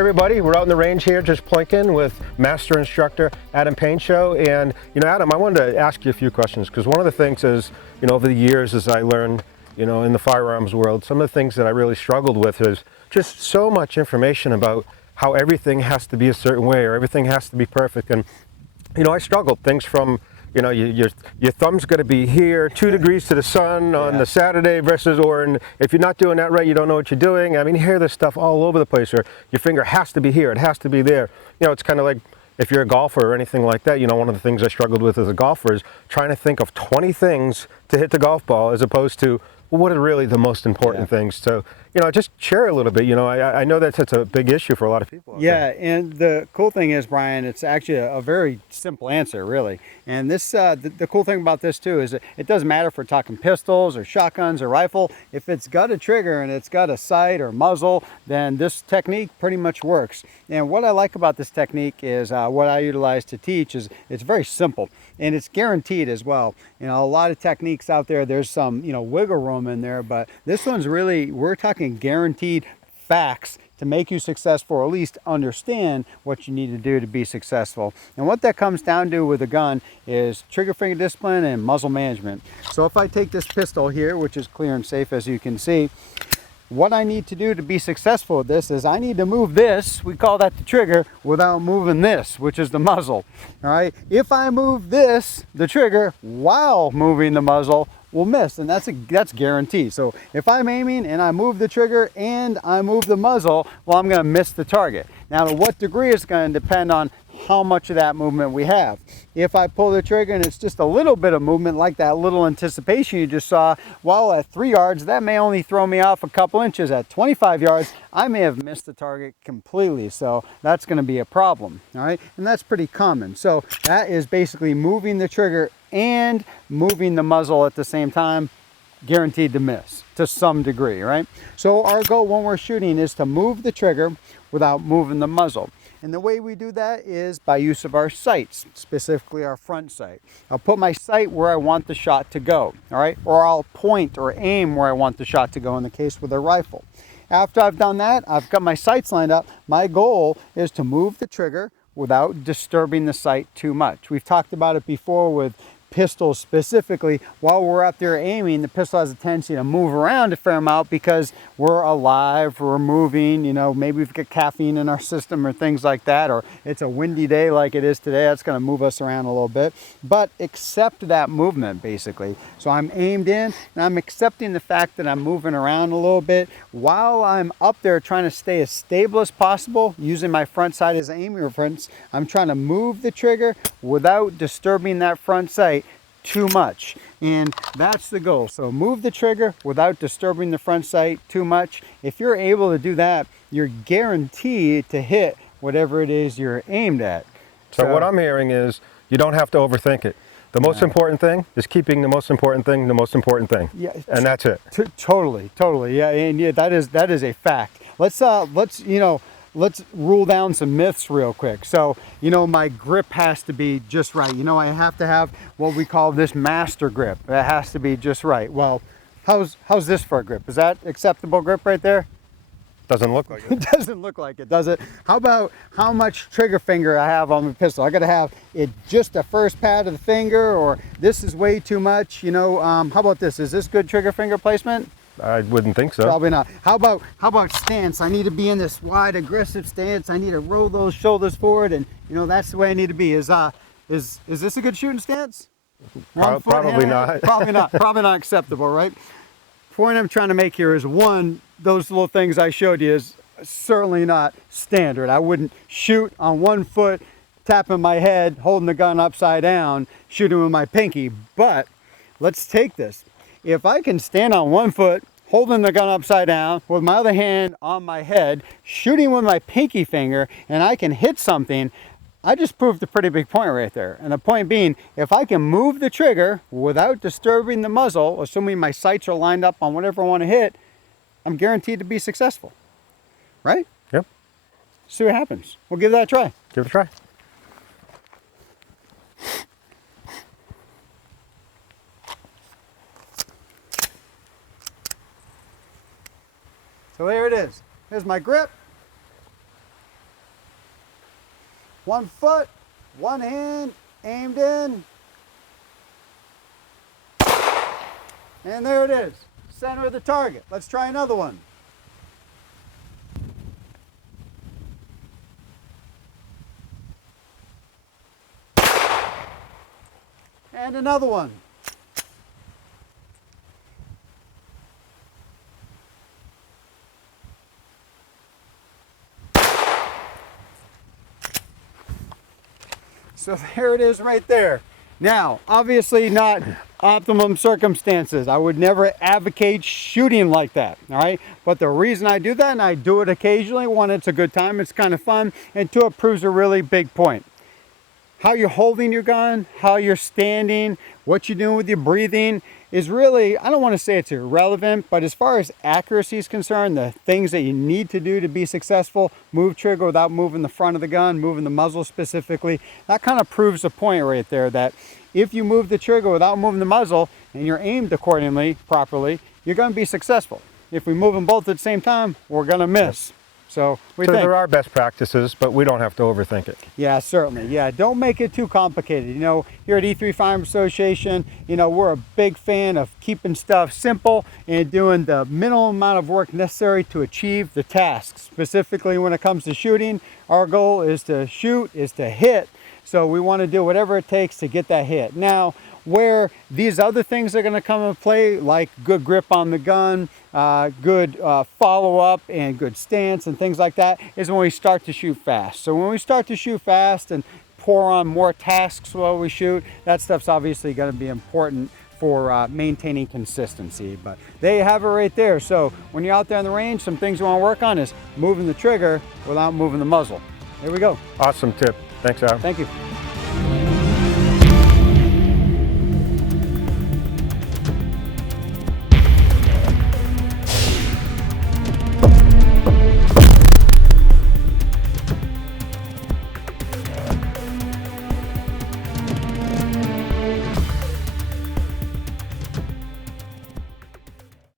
everybody, we're out in the range here just plinking with Master Instructor Adam Painchaud. And Adam, I wanted to ask you a few questions, because one of the things is, over the years as I learned, in the firearms world, some of the things that I really struggled with is just so much information about how everything has to be a certain way or everything has to be perfect. And I struggled things from your thumb's going to be here 2 degrees to the sun on the Saturday versus, and if you're not doing that right, you don't know what you're doing. I mean, you hear this stuff all over the place, or your finger has to be here, it has to be there. It's kind of like if you're a golfer or anything like that, one of the things I struggled with as a golfer is trying to think of 20 things to hit the golf ball as opposed to, well, what are really the most important things? So, just share a little bit. I know that's a big issue for a lot of people. And the cool thing is, Brian, it's actually a very simple answer, really. And this, the cool thing about this too is it doesn't matter if we're talking pistols or shotguns or rifle. If it's got a trigger and it's got a sight or muzzle, then this technique pretty much works. And what I like about this technique is what I utilize to teach is it's very simple and it's guaranteed as well. A lot of techniques out there, there's some, wiggle room in there, but this one's really, we're talking guaranteed facts to make you successful, or at least understand what you need to do to be successful. And what that comes down to with a gun is trigger finger discipline and muzzle management. So if I take this pistol here, which is clear and safe as you can see, what I need to do to be successful with this is I need to move this, we call that the trigger, without moving this, which is the muzzle. All right, if I move this, the trigger, while moving the muzzle, we'll miss, and that's guaranteed. So if I'm aiming and I move the trigger and I move the muzzle, well, I'm going to miss the target. Now, to what degree is going to depend on how much of that movement we have. If I pull the trigger and it's just a little bit of movement, like that little anticipation you just saw, well, at 3 yards, that may only throw me off a couple inches. At 25 yards, I may have missed the target completely. So that's going to be a problem. All right, and that's pretty common. So that is basically moving the trigger and moving the muzzle at the same time, guaranteed to miss to some degree, right? So our goal when we're shooting is to move the trigger without moving the muzzle. And the way we do that is by use of our sights, specifically our front sight. I'll put my sight where I want the shot to go, all right? Or I'll point or aim where I want the shot to go in the case with a rifle. After I've done that, I've got my sights lined up. My goal is to move the trigger without disturbing the sight too much. We've talked about it before with pistols specifically. While we're up there aiming, the pistol has a tendency to move around a fair amount because we're alive, we're moving, maybe we've got caffeine in our system or things like that, or it's a windy day like it is today, that's going to move us around a little bit. But accept that movement, basically. So I'm aimed in and I'm accepting the fact that I'm moving around a little bit while I'm up there trying to stay as stable as possible, using my front sight as aiming reference. I'm trying to move the trigger without disturbing that front sight too much, and that's the goal. So move the trigger without disturbing the front sight too much. If you're able to do that, you're guaranteed to hit whatever it is you're aimed at. So what I'm hearing is you don't have to overthink it. The most important thing is keeping the most important thing the most important thing. Yeah, and that's it. Totally. Yeah, and yeah, that is a fact. Let's rule down some myths real quick. So, my grip has to be just right. I have to have what we call this master grip. It has to be just right. Well, how's this for a grip? Is that acceptable grip right there? Doesn't look like it. It doesn't look like it, does it? How about how much trigger finger I have on the pistol? I got to have it just the first pad of the finger, or this is way too much. How about this? Is this good trigger finger placement? I wouldn't think so. Probably not. How about stance? I need to be in this wide, aggressive stance. I need to roll those shoulders forward, and that's the way I need to be. Is this a good shooting stance? Probably not. Probably not. Probably not acceptable, right? Point I'm trying to make here is, one, those little things I showed you is certainly not standard. I wouldn't shoot on 1 foot, tapping my head, holding the gun upside down, shooting with my pinky. But let's take this. If I can stand on 1 foot, holding the gun upside down with my other hand on my head, shooting with my pinky finger, and I can hit something, I just proved a pretty big point right there. And the point being, if I can move the trigger without disturbing the muzzle, assuming my sights are lined up on whatever I want to hit, I'm guaranteed to be successful. Right? Yep. See what happens. We'll give that a try. Give it a try. So there it is. Here's my grip. 1 foot, 1 hand, aimed in. And there it is, center of the target. Let's try another one. And another one. So there it is right there. Now, obviously not optimum circumstances. I would never advocate shooting like that, all right? But the reason I do that, and I do it occasionally, one, it's a good time, it's kind of fun, and two, it proves a really big point. How you're holding your gun, how you're standing, what you're doing with your breathing is really, I don't want to say it's irrelevant, but as far as accuracy is concerned, the things that you need to do to be successful, move trigger without moving the front of the gun, moving the muzzle specifically, that kind of proves the point right there that if you move the trigger without moving the muzzle and you're aimed accordingly, properly, you're going to be successful. If we move them both at the same time, we're going to miss. So there are best practices, but we don't have to overthink it. Yeah, certainly. Yeah, don't make it too complicated. You know, here at E3 Firearms Association, you know, we're a big fan of keeping stuff simple and doing the minimum amount of work necessary to achieve the task. Specifically when it comes to shooting, our goal is to shoot, is to hit. So we want to do whatever it takes to get that hit. Now, where these other things are going to come into play, like good grip on the gun, good follow-up and good stance and things like that, is when we start to shoot fast. So when we start to shoot fast and pour on more tasks while we shoot, that stuff's obviously going to be important for maintaining consistency. But there you have it right there. So when you're out there in the range, some things you want to work on is moving the trigger without moving the muzzle. There we go. Awesome tip. Thanks, Adam. Thank you.